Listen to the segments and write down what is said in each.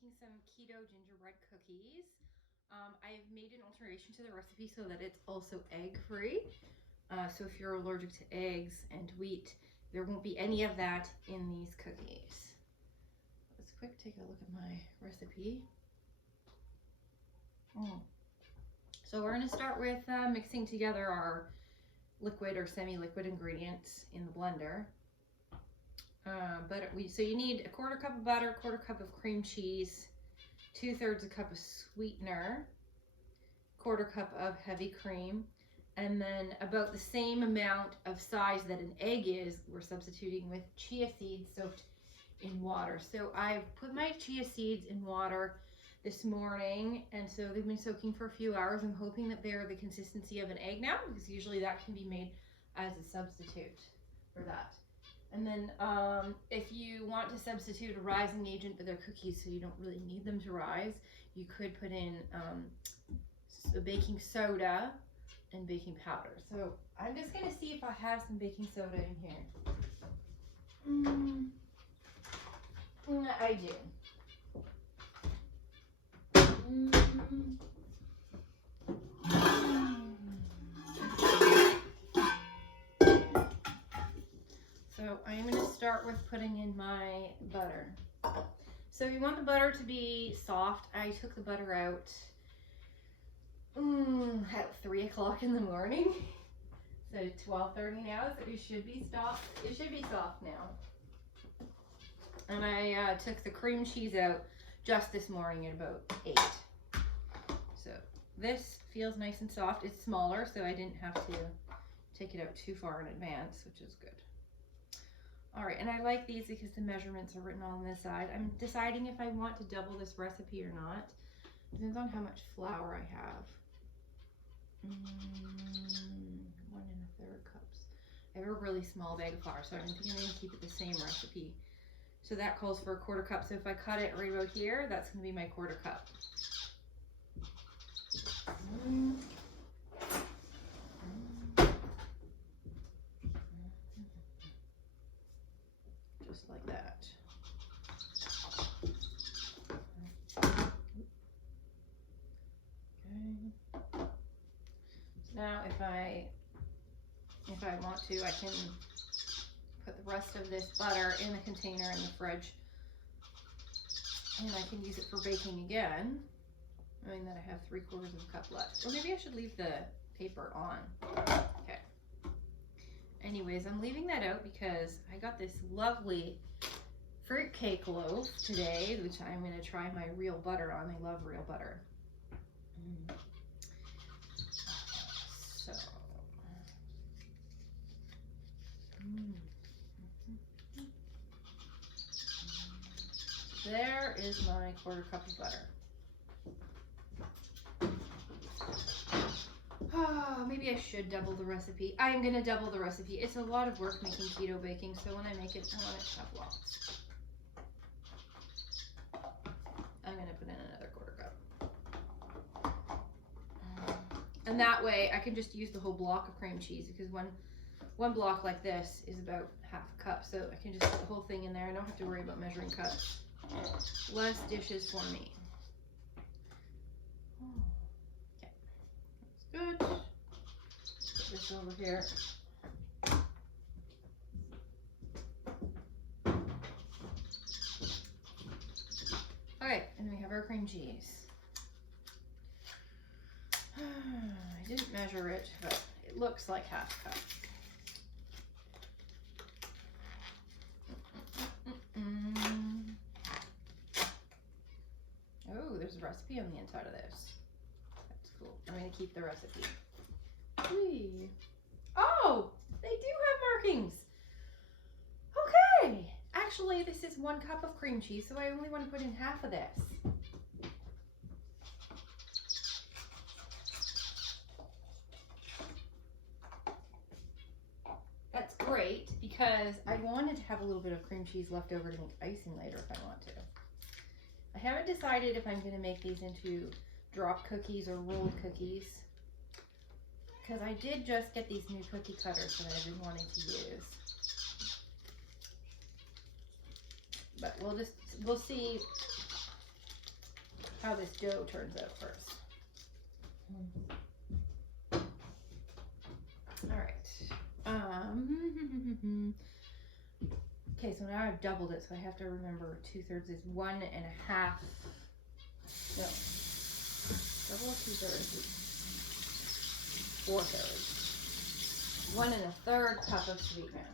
making some keto gingerbread cookies. I've made an alteration to the recipe so that it's also egg-free. So if you're allergic to eggs and wheat, there won't be any of that in these cookies. Let's quick take a look at my recipe. So we're going to start with mixing together our liquid or semi-liquid ingredients in the blender. So you need a 1/4 cup of butter, 1/4 cup of cream cheese, 2/3 a cup of sweetener, 1/4 cup of heavy cream, and then about the same amount of size that an egg is, we're substituting with chia seeds soaked in water. So I've put my chia seeds in water this morning, and so they've been soaking for a few hours. I'm hoping that they're the consistency of an egg now, because usually that can be made as a substitute for that. And then if you want to substitute a rising agent for their cookies so you don't really need them to rise, you could put in baking soda and baking powder. So I'm just going to see if I have some baking soda in here. I do. So I'm going to start with putting in my butter. So you want the butter to be soft. I took the butter out at 3 o'clock in the morning. So 12:30 now, so it should be soft. It should be soft now. And I took the cream cheese out just this morning at about 8. So this feels nice and soft. It's smaller, so I didn't have to take it out too far in advance, which is good. All right, and I like these because the measurements are written on this side. I'm deciding if I want to double this recipe or not. Depends on how much flour I have. 1 1/3 cups. I have a really small bag of flour, so I'm thinking I'm going to keep it the same recipe. So that calls for a 1/4 cup. So if I cut it right about here, that's going to be my 1/4 cup. Just like that. Okay. So now if I want to, I can put the rest of this butter in a container in the fridge, and I can use it for baking again, knowing that I have 3/4 of a cup left. Or maybe I should leave the paper on. Okay. Anyways, I'm leaving that out because I got this lovely fruitcake loaf today, which I'm going to try my real butter on. I love real butter. So, there is my 1/4 cup of butter. Oh, maybe I should double the recipe. I am going to double the recipe. It's a lot of work making keto baking, so when I make it, I want it to have lots. I'm going to put in another 1/4 cup. And that way I can just use the whole block of cream cheese, because one block like this is about 1/2 cup, so I can just put the whole thing in there. I don't have to worry about measuring cups. Less dishes for me. Okay, that's good. Put this over here. Okay, and we have our cream cheese. I didn't measure it, but it looks like 1/2 cup. Oh, there's a recipe on the inside of this. That's cool. I'm going to keep the recipe. Whee. Oh, they do have markings. Okay. Actually, this is 1 cup of cream cheese, so I only want to put in 1/2 of this. That's great, because I wanted to have a little bit of cream cheese left over to make icing later if I want to. I haven't decided if I'm going to make these into drop cookies or rolled cookies, because I did just get these new cookie cutters that I've been wanting to use. But we'll see how this dough turns out first. All right. Okay, so now I've doubled it, so I have to remember 2/3 is 1.5. No. Double 2/3. 4/3. 1 1/3 cup of sweetener.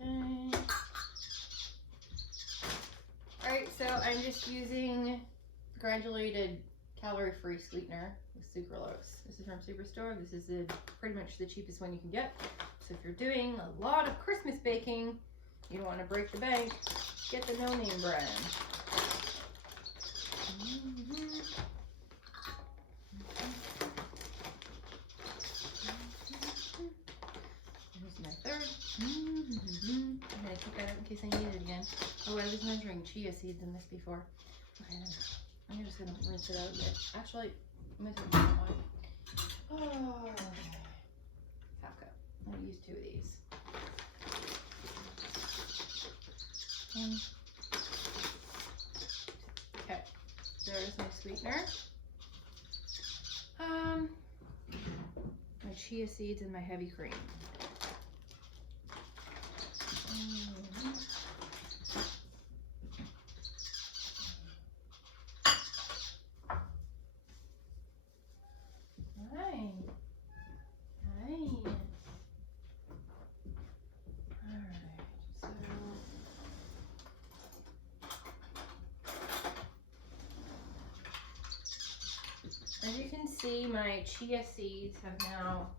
Okay. Alright, so I'm just using granulated calorie-free sweetener with sucralose. This is from Superstore. This is pretty much the cheapest one you can get. So if you're doing a lot of Christmas baking, you don't want to break the bank, get the no-name brand. Here's my third. I'm going to keep that out in case I need it again. Oh, I was measuring chia seeds in this before. Okay, I'm just going to rinse it out a bit. Actually, I'm going to take one. Oh, half cup. I'm going to use 2 of these. Okay, there's my sweetener. My chia seeds and my heavy cream. As you can see, my chia seeds have now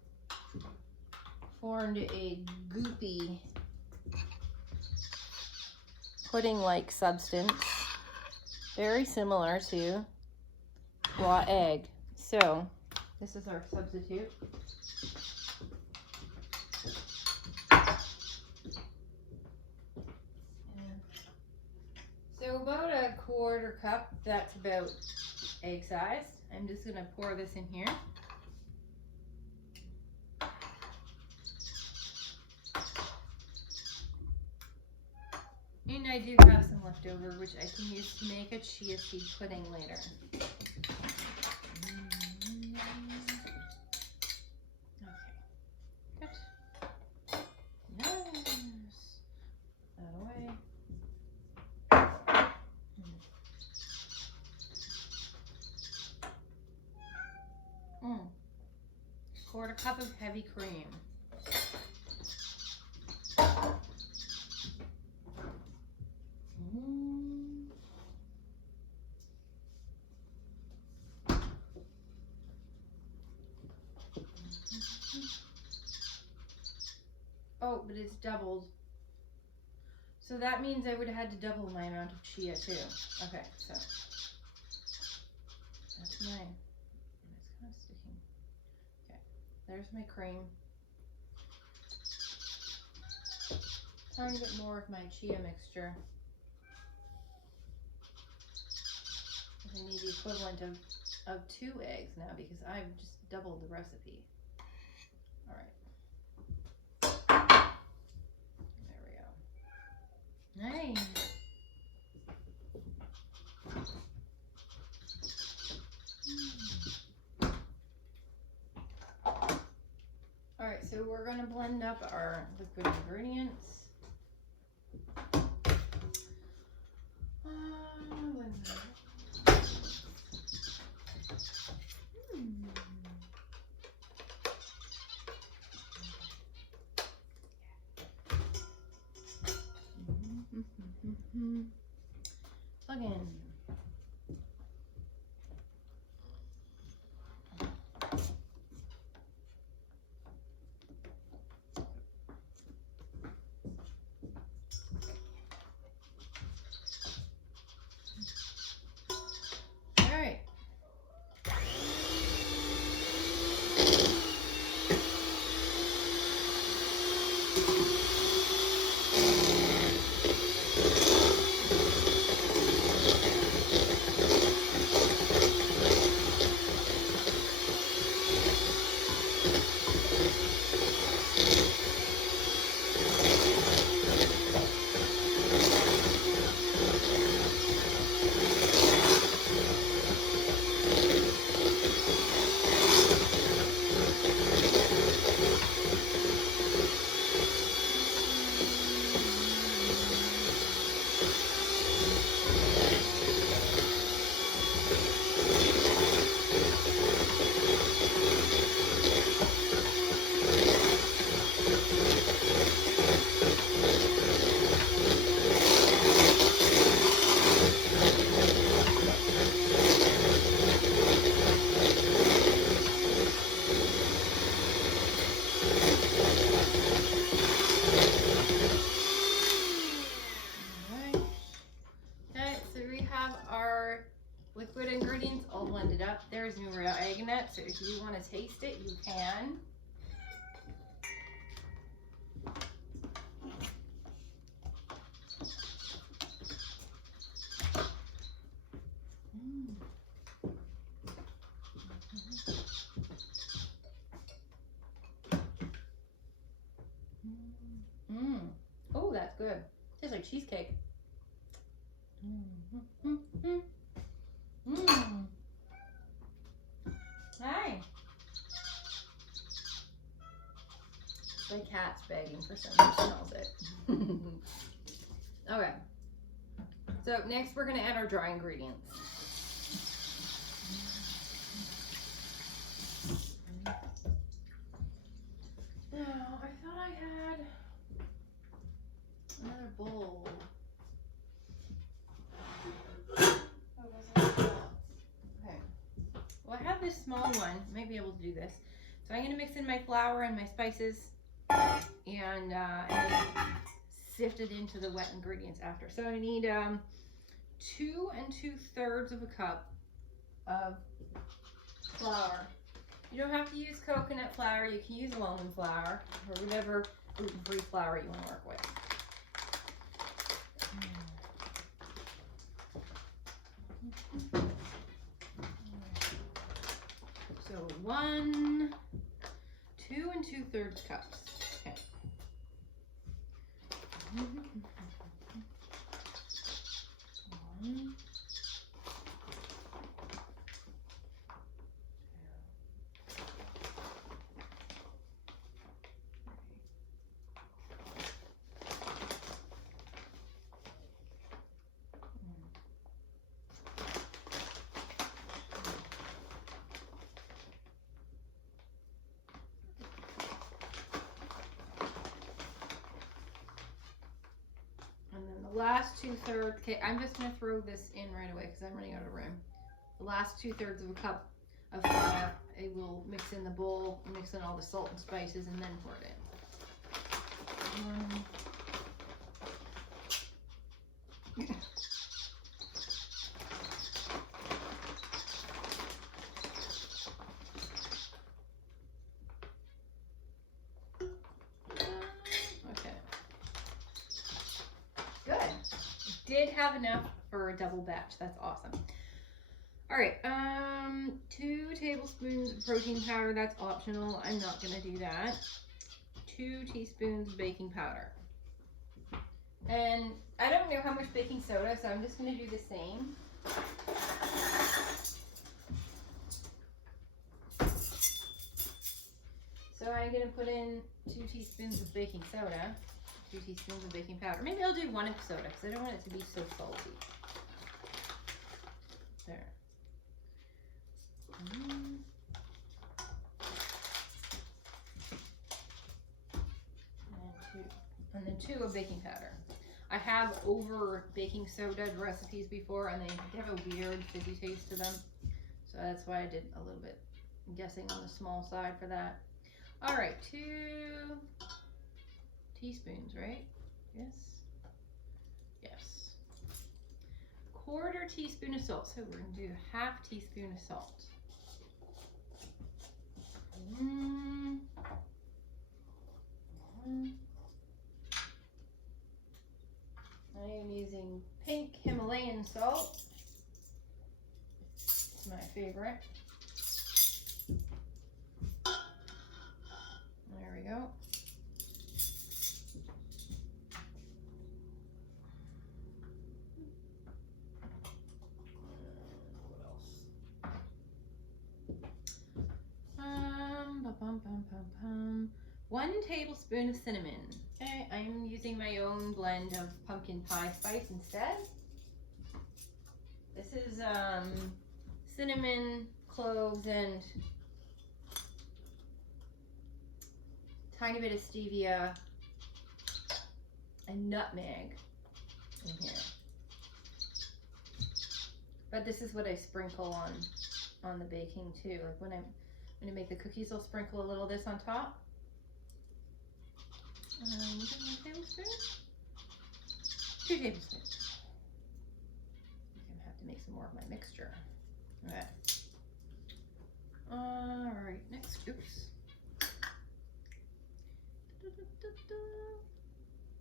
formed a goopy pudding-like substance, very similar to raw egg. So this is our substitute. So about a 1/4 cup, that's about egg size. I'm just going to pour this in here. And I do have some left over, which I can use to make a chia seed pudding later. Okay, good. Nice. That away. 1/4 cup of heavy cream. Oh, but it's doubled. So that means I would have had to double my amount of chia too. Okay, so that's mine. It's kind of sticking. Okay, there's my cream. Trying to get more of my chia mixture. I need the equivalent of 2 eggs now because I've just doubled the recipe. All right. There we go. Nice. All right, so we're gonna blend up our liquid ingredients. Plug in. All right. have our liquid ingredients all blended up. There's no real egg in it, so if you want to taste it, you can. Oh, that's good. Tastes like cheesecake. Hi. My cat's begging for someone who smells it. Okay. So next we're going to add our dry ingredients. Now, I thought I had another bowl. Okay. Well, I have this small one. I might be able to do this. So I'm going to mix in my flour and my spices and then sift it into the wet ingredients after. So I need 2 2/3 of a cup of flour. You don't have to use coconut flour. You can use almond flour or whatever gluten-free flour you want to work with. So 1, 2 2/3 cups. Okay. One. Last 2/3, okay, I'm just going to throw this in right away because I'm running out of room. The last 2/3 of a cup of flour, I will mix in the bowl, mix in all the salt and spices, and then pour it in. Did have enough for a double batch. That's awesome. All right, 2 tablespoons of protein powder. That's optional. I'm not going to do that. 2 teaspoons of baking powder. And I don't know how much baking soda, so I'm just going to do the same. So I'm going to put in 2 teaspoons of baking soda. 2 teaspoons of baking powder. Maybe I'll do 1 soda because I don't want it to be so salty. There. And then 2 of baking powder. I have over baking soda recipes before and they have a weird fizzy taste to them. So that's why I did a little bit, I'm guessing, on the small side for that. All right, 2 teaspoons, right? Yes. Yes. 1/4 teaspoon of salt. So we're going to do 1/2 teaspoon of salt. I am using pink Himalayan salt. It's my favorite. There we go. What else? 1 tablespoon of cinnamon. Okay, I'm using my own blend of pumpkin pie spice instead. This is cinnamon, cloves, and tiny bit of stevia and nutmeg in here. But this is what I sprinkle on the baking too. Like when I'm going to make the cookies, I'll sprinkle a little of this on top. 1 tablespoon? 2 tablespoons. You can to make some more of my mixture. Okay. All right, next, oops.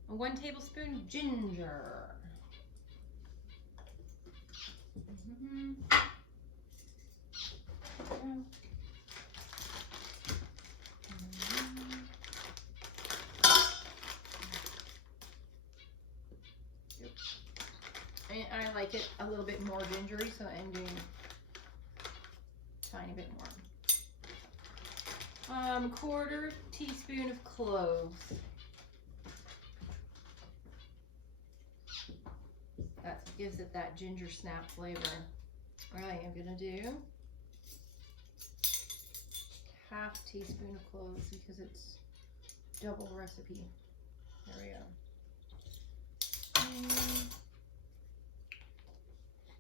1 tablespoon ginger. And I like it a little bit more gingery, so I'm doing a tiny bit more. 1/4 teaspoon of cloves. That gives it that ginger snap flavor. All right, I'm gonna do 1/2 teaspoon of cloves because it's double recipe. There we go.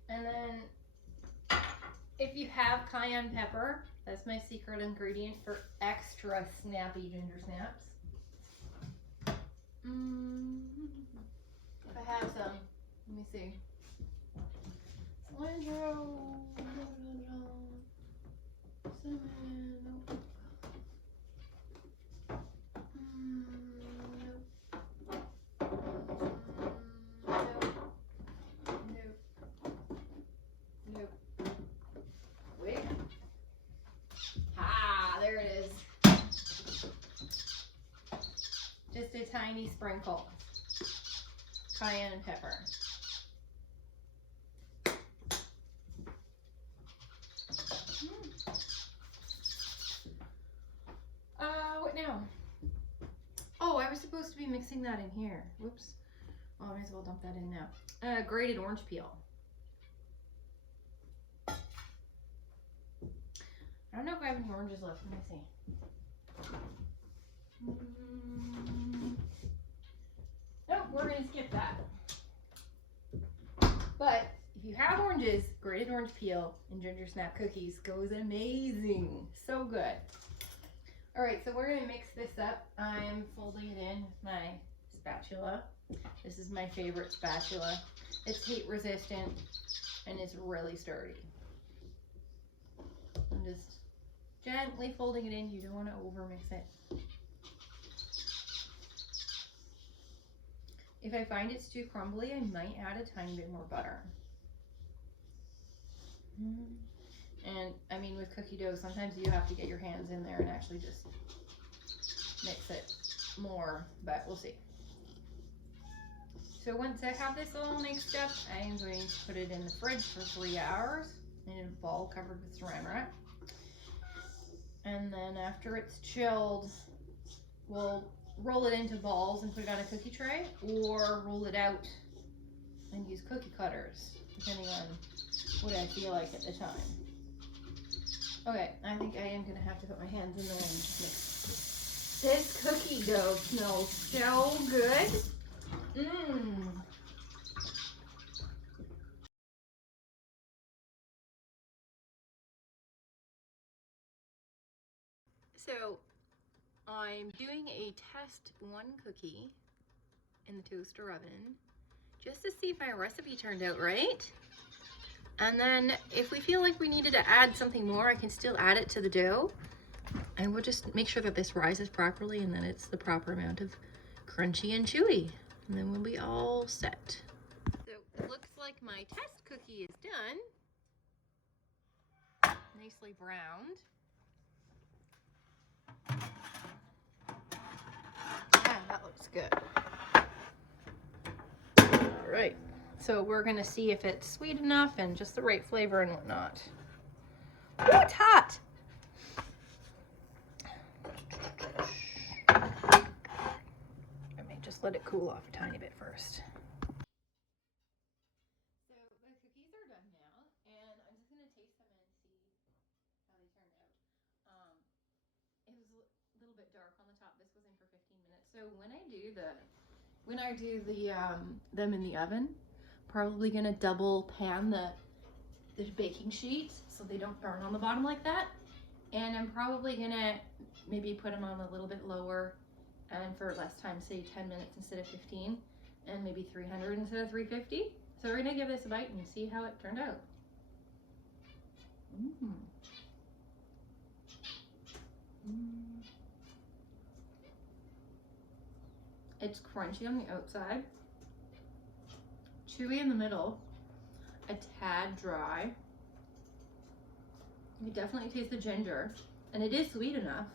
And then if you have cayenne pepper, that's my secret ingredient for extra snappy ginger snaps. If I have some, let me see. Cilantro, cinnamon, nope. Wait. Ah, there it is. Just a tiny sprinkle. Cayenne pepper. What now? Oh, I was supposed to be mixing that in here. Whoops. Well, I might as well dump that in now. Grated orange peel. I don't know if I have any oranges left. Let me see. Nope, we're going to skip that. But if you have oranges, grated orange peel and ginger snap cookies goes amazing. So good. All right, so we're going to mix this up. I'm folding it in with my spatula. This is my favorite spatula. It's heat resistant and it's really sturdy. I'm just gently folding it in. You don't want to overmix it. If I find it's too crumbly, I might add a tiny bit more butter. And I mean, with cookie dough, sometimes you have to get your hands in there and actually just mix it more, but we'll see. So once I have this all mixed up, I am going to put it in the fridge for 3 hours in a bowl covered with saran wrap. And then after it's chilled, we'll roll it into balls and put it on a cookie tray, or roll it out and use cookie cutters, depending on what I feel like at the time. Okay, I think I am gonna have to put my hands in there and mix. This cookie dough smells so good. So I'm doing a test 1 cookie in the toaster oven just to see if my recipe turned out right. And then if we feel like we needed to add something more, I can still add it to the dough. And we'll just make sure that this rises properly and then it's the proper amount of crunchy and chewy. And then we'll be all set. So it looks like my test cookie is done. Nicely browned. Yeah, that looks good. All right. So we're gonna see if it's sweet enough and just the right flavor and whatnot. Oh, it's hot. I may just let it cool off a tiny bit first. So the cookies are done now, and I'm just gonna taste them and see how they turned out. It was a little bit dark on the top. This was in for 15 minutes. So when I do them in the oven, probably gonna double pan the baking sheets so they don't burn on the bottom like that. And I'm probably gonna maybe put them on a little bit lower and for less time, say 10 minutes instead of 15, and maybe 300 instead of 350. So we're gonna give this a bite and see how it turned out. It's crunchy on the outside, chewy in the middle, a tad dry. You can definitely taste the ginger, and it is sweet enough.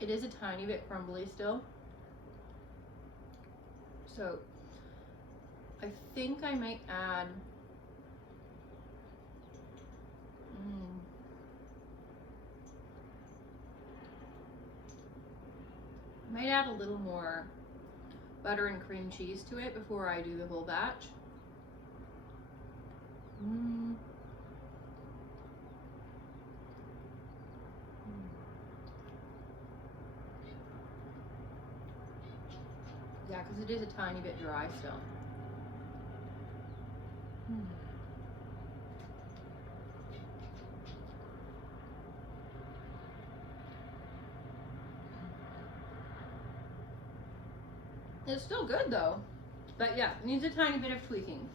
It is a tiny bit crumbly still. So I think I might add a little more butter and cream cheese to it before I do the whole batch. Yeah, because it is a tiny bit dry still. It's still good though, but yeah, it needs a tiny bit of tweaking.